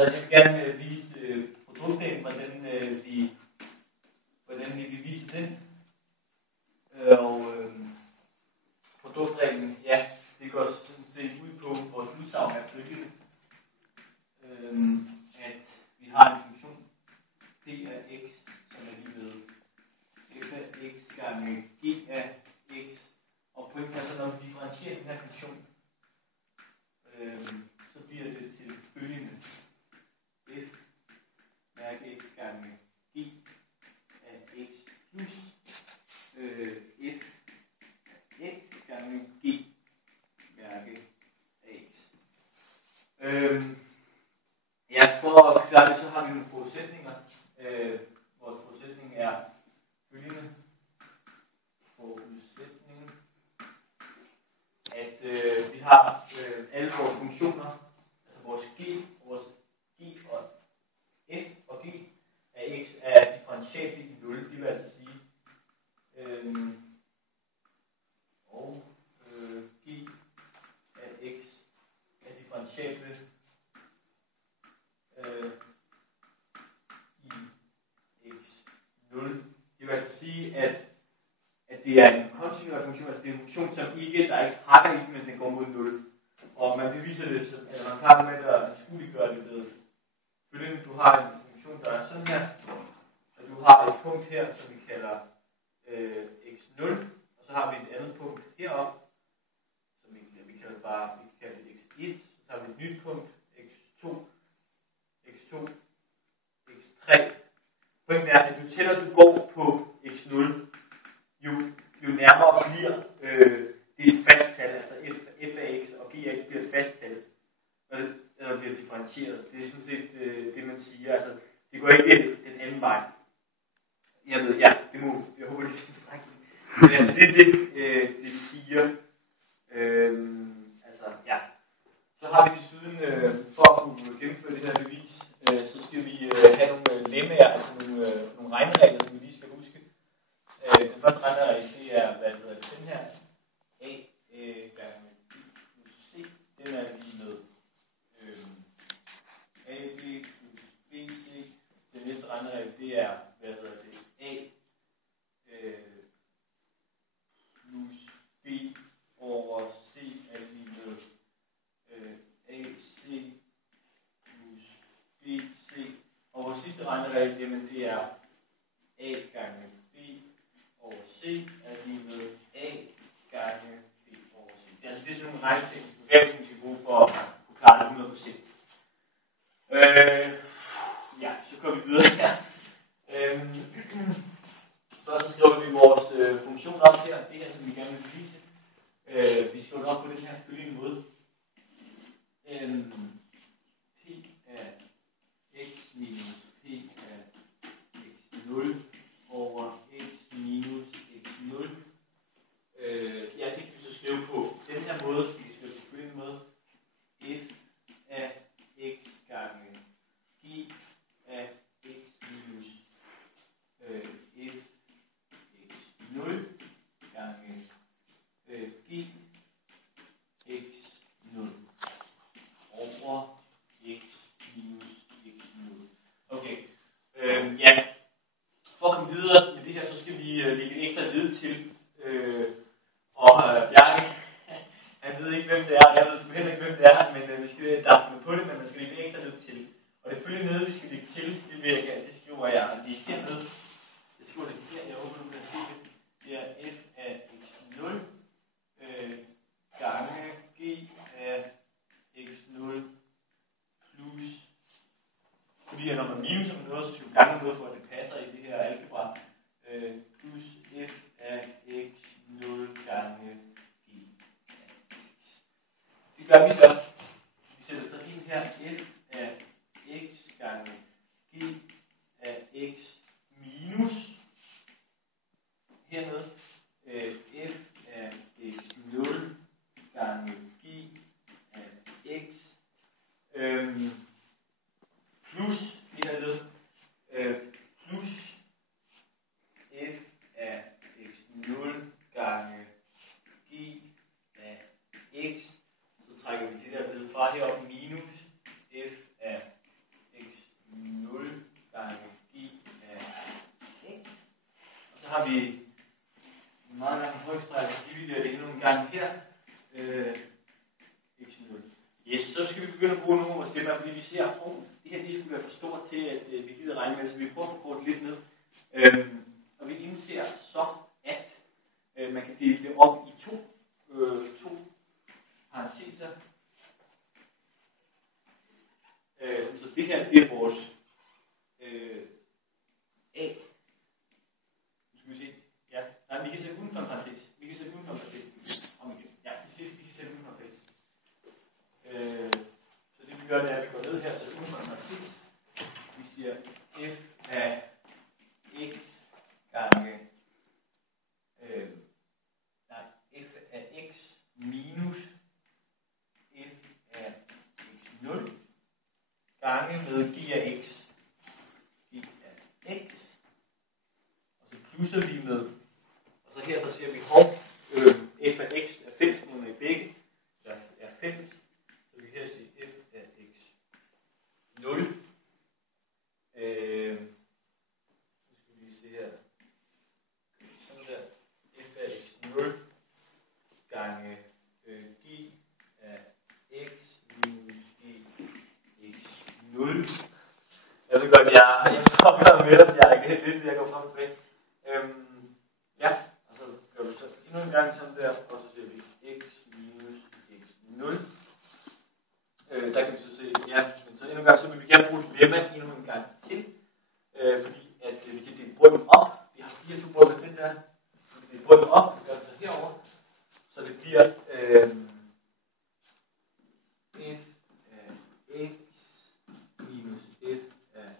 Jeg vil gerne vise produktdelen, hvordan vi vil vise den. Og produktreglen, ja, det går sådan set ud på vores udsagn af følgende, at vi har en funktion p af x, som er lige med f af x gange g af x, og pointen er så, når vi differentierer den her funktion, så bliver det til følgende f mærke x gange g af x plus f af x gange g mærke af x. Ja, for at klare det, så har vi nogle forudsætninger. Vores forudsætning er følgende. Forudsætningen, at vi har alle vores funktioner, altså vores g og f og g af x er differentiable i 0, det vil altså sige, og g af x er differentiable i x0. Det vil altså sige, at det er en kontinuerlig funktion, altså det er en funktion, som der ikke hakker i, men den går mod 0. Og man beviser det, eller man har det med at anskueliggøre det ved følgende. Du har en funktion, der er sådan her, og du har et punkt her, som vi kalder x0, og så har vi et andet punkt heroppe, som vi kalder bare x1, så har vi et nyt punkt, x2, x3. Pointen er, at jo tættere du går på x0, jo nærmere bliver det et fast tal, altså f af x og g af x bliver et fast tal, når det bliver differentieret. Det er sådan set det, man siger. Altså, det går ikke den anden vej. Jeg ved, ja, jeg håber, det er tilstrækkeligt. Men altså, det er det, det siger. Altså, ja. Så har vi desuden, for at kunne gennemføre det her bevis, så skal vi have nogle lemmaer, altså nogle regneregler, som vi lige skal huske. Den første regneregel, det er, hvad hedder det, den her, a gange b plus c, den er lige med ab plus bc. Den næste regneregel, det er, hvad hedder det, a plus b over c er lige med ac plus bc. Og vores sidste regneregel, jamen det er a gange b over c er lige med a gange b over c. Altså det er sådan nogle regneting, som vi skal bruge for at kunne klare det 100%. Ja, så går vi videre her. Først så skriver vi vores funktion op her, det her som vi gerne vil bevise. Vi skriver op på den her følgende måde. P af x minus p af x0 over x minus x0. Ja, det kan vi så skrive på den her måde, så vi kan skrive på følgende måde. F af x gange g af x minus f x0 gange g x0 over x minus x0. Okay, ja, for at komme videre med det her, så skal vi lægge en ekstra led til, og Bjarke, han ved ikke, hvem det er, jeg ved simpelthen ikke, hvem det er, men vi skal, der er fundet på det, men man skal lægge en ekstra led til. Og det følge nede, vi skal lægge til, det skriver jeg lige hernede. Jeg skriver det her, jeg håber, du kan se det. Det er f af x0 gange g af x0 plus, fordi når man minuser med noget, så skal vi gange noget for, at det passer i det her algebra, plus f af x0 gange g af x. Det gør vi så. Vi sætter så ind her f af x gange g af x minus hernede f af x0 gange g af x plus det her led plus f af x0 gange g af x. Så trækker vi det der led fra heroppe minus f af har vi en meget lang højstreg, og dividerer det endnu en gang her. x0. Yes, så skal vi begynde at bruge nogle af vores stemmer, fordi vi ser, at det her skulle være for stort til, at vi gider regne med det, så vi prøver at forkorte lidt ned. Og vi indser så, at man kan dele det op i to parenteser. Så det her bliver vores A. Nu skal vi se. Ja, nej, vi kan sætte uden for en parentes. Vi kan sætte uden for en parentes. Om igen. Ja, vi kan sætte uden for en parentes. Så det vi gør, det er, at vi går ned her, så uden for en parentes. Vi siger f af x gange f af x minus f af x0 gange med g af x. G af x. Og så plusser vi med, og så her der siger vi, f af x er fælles med begge, der er fælles. Så vi kan her sige f af x 0. Nu skal vi se her. Sådan der. F af x 0 gange g af x minus g x 0. Jeg ved godt, jeg kommer med, at jeg er lidt, jeg går frem og tilbage. Ja, og så gør vi så endnu en gang sådan der, og så ser vi x minus x 0. Der kan vi så se, ja, men så endnu en gang, så vil vi gerne bruge lemma endnu en gang til, fordi at vi kan dele bryggen op. Vi har 4 brygger den der, vi kan dele bryggen op, vi gør det så herover, så det bliver f af x minus f af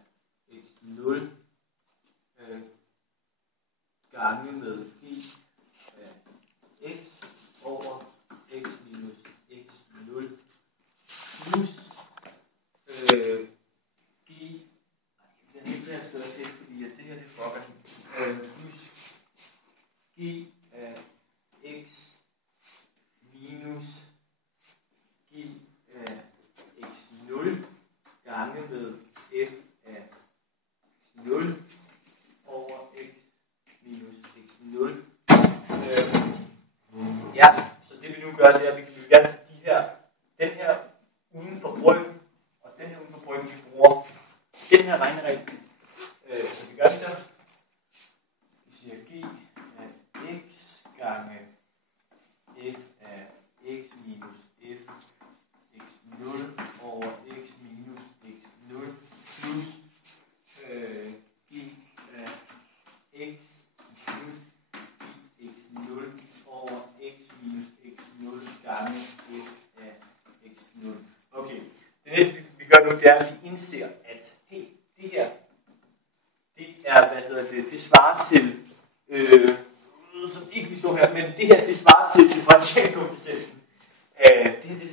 x0 gange med g af x over x minus x0 plus g, jeg er nødt til at skrive til, fordi at det her det fucker plus g af x minus g af x0 gange med f af x0 over x minus x0. Ja, så det vi nu gør, det er, at vi kan gerne tage den her uden for bryggen, og den her uden for bryggen, vi bruger den her regneregel. Så vi gør det så. Vi siger g af x gange f af x minus f x0 over x minus x0 plus g af x plus x0 over x minus x0 gange f af x0. Okay, det næste vi gør nu, det er, at vi indser, at hey, det her, det er, det svarer til, som ikke vi står her, men det her, det svarer til differentialkoefficienten.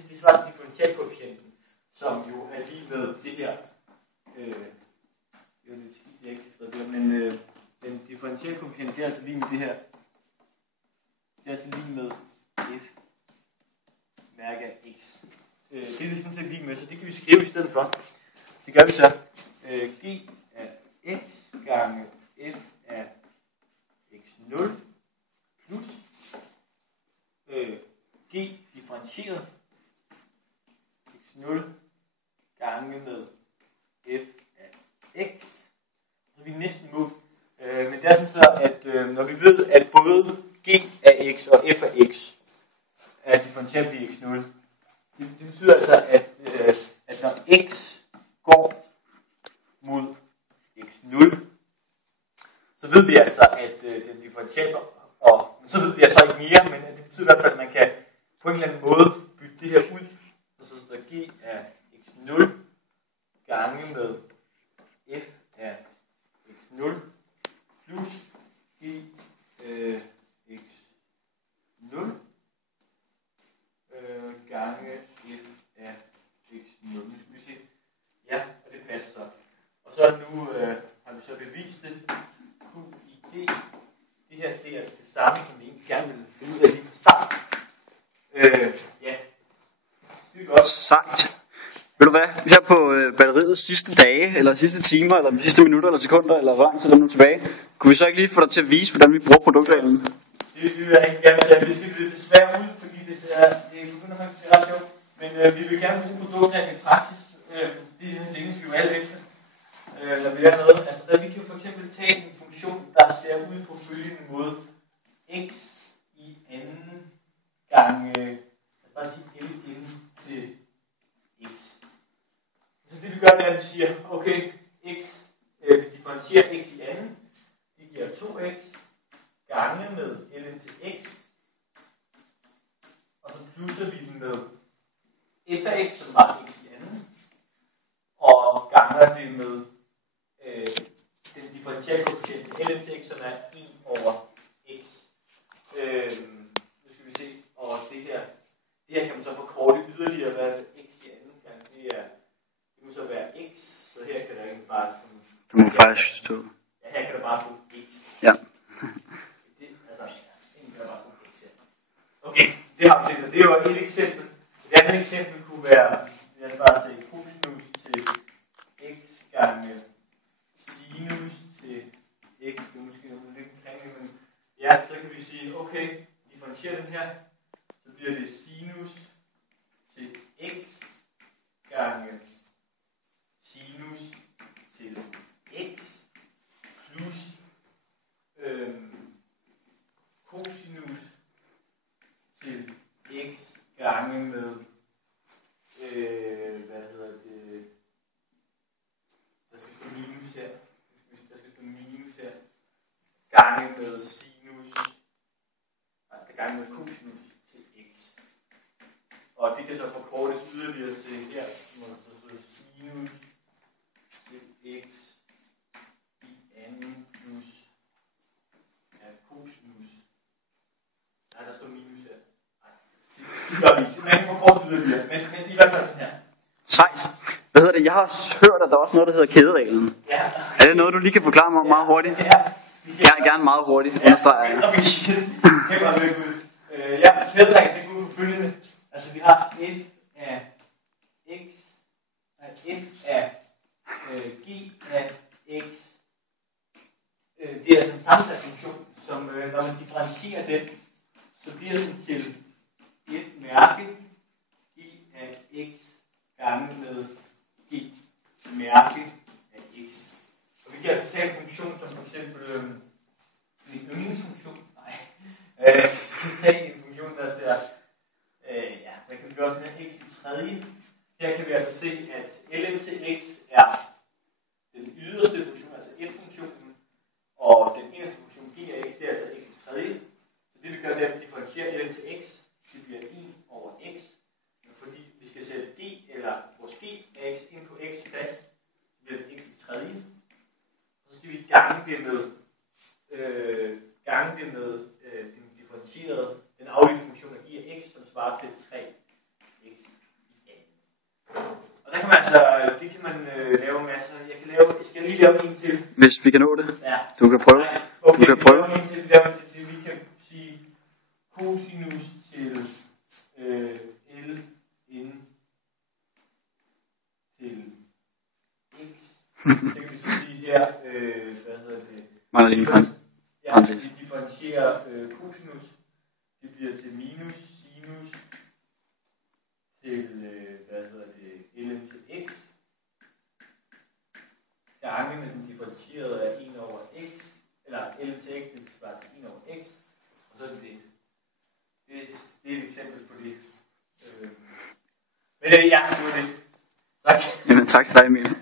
Det svarer til differentialkoefficienten, som jo er lige med det her. Det er lidt skidt, jeg ikke har skrevet det, men den differentialkoefficient, det er altså lige med det her. Det er altså lige med f mærke af x. Det er det sådan set lige med, så det kan vi skrive i stedet for. Det gør vi så. G af x gange f af x0 plus g differentieret x0 gange med f af x. Så vi er næsten mod. Men det er sådan så, at når vi ved, at både g af x og f af x er differentiabelt i x0, det betyder altså, at når x går mod x0, så ved vi altså, at den differentiabel, og så ved vi altså ikke mere, men det betyder altså, at man kan på en eller anden måde bytte det her ud, så står der g af x0 gange med f af x0 plus g x0 gange f af x0. Nu skal vi se. Ja, og det passer så. Og så nu har vi så bevist det. Q i d. Det her det er altså det samme, som vi egentlig gerne vil finde ud af lige fra start. Ja. Det er godt. Sejt. Ved du hvad? Her på batteriet livets sidste dage, eller sidste timer, eller de sidste minutter, eller sekunder, eller hvor lang tid der er nu tilbage. Kunne vi så ikke lige få dig til at vise, hvordan vi bruger produktreglen? Det vil jeg rigtig gerne sige. Vi skal det desværre ud, fordi det begynder faktisk at se ret sjovt. Men vi vil gerne bruge produktreglen i praksis. Det skal vi jo alle efter. Når vi lærer noget. Altså, vi kan jo for eksempel tage en funktion, der ser ud på følgende måde. X i anden gange, bare sige L til X. Så det vi gør, det er, at vi siger, okay, X, vi differentierer X i anden. Det giver 2X gange med L til X. Og så plusser vi den med f af x, som var x i anden. Og ganger det med den differentielle koefficient L til x, som er 1 over x. Nu skal vi se, og det her kan man så forkorte yderligere, hvad er x i anden gang. Det må så være x, så her kan der ikke bare sådan... Det må faktisk stå. Ja, her kan der bare stå x. Ja. Okay, det har vi set, og det er jo et eksempel. Et andet eksempel kunne være, lad os bare sige, cosinus til x gange sinus til x. Det er måske noget lidt omkring, men ja, så kan vi sige, okay, differentiere den her, så bliver det sinus til x gange sinus til x plus cosinus til x gange med, hvad hedder det, der skal stå minus her, gange med sinus, gange med cosinus til x. Og det kan så forkortes yderligere til her, må der så stå sinus til x i anden plus cosinus. Nej, der står minus her. Det gør vi ikke. Man kan forkorte yderligere, men i hvert fald sådan her. Sejt. Hvad hedder det? Jeg har hørt, at der er også noget, der hedder kædereglen. Ja. Er det noget, du lige kan forklare mig meget hurtigt? Ja. Gerne meget hurtigt, understreger jeg. Ja, kædereglen, det går på følgende. Altså, vi har f af x, f af g af x. Det er altså en sammensat funktion, som når man differentierer den, så bliver den til f mærke g af x gange med g mærke af x. Og vi kan altså tage en funktion som for eksempel en yndlingsfunktion. Nej. Vi kan tage en funktion, der ser, hvad kan vi gøre sådan her, x i tredje. Her kan vi altså se, at ln til x er den yderste funktion, altså f-funktionen, og den eneste funktion g af x, det er altså x i tredje. Så det vi gør, det er at differentiere ln til x, det bliver 1 over x. Men fordi vi skal sætte g eller vores g af x ind på x plads, så bliver det x i tredje. Og så skal vi gange det med den differentierede, den afledte funktion af g af x, som svarer til 3x i anden. Og der kan man altså, det kan man lave masser. Jeg skal lige lave en til. Hvis vi kan nå det. Ja. Du kan prøve. Nej, okay, du kan prøve. Vi laver en til, vi kan sige cosinus til L ind til x. Så kan vi så sige her, hvad hedder det? Mangler lige en vi differentierer cosinus. Det bliver til minus sinus til, hvad hedder det, ln til x. Gange med den differentierede af 1 over x. Eller ln til x, det svarer til 1 over x. Og så er det det. Det er et eksempel på det. Men ja, det var det. Tak. Jamen, tak til dig, Emil.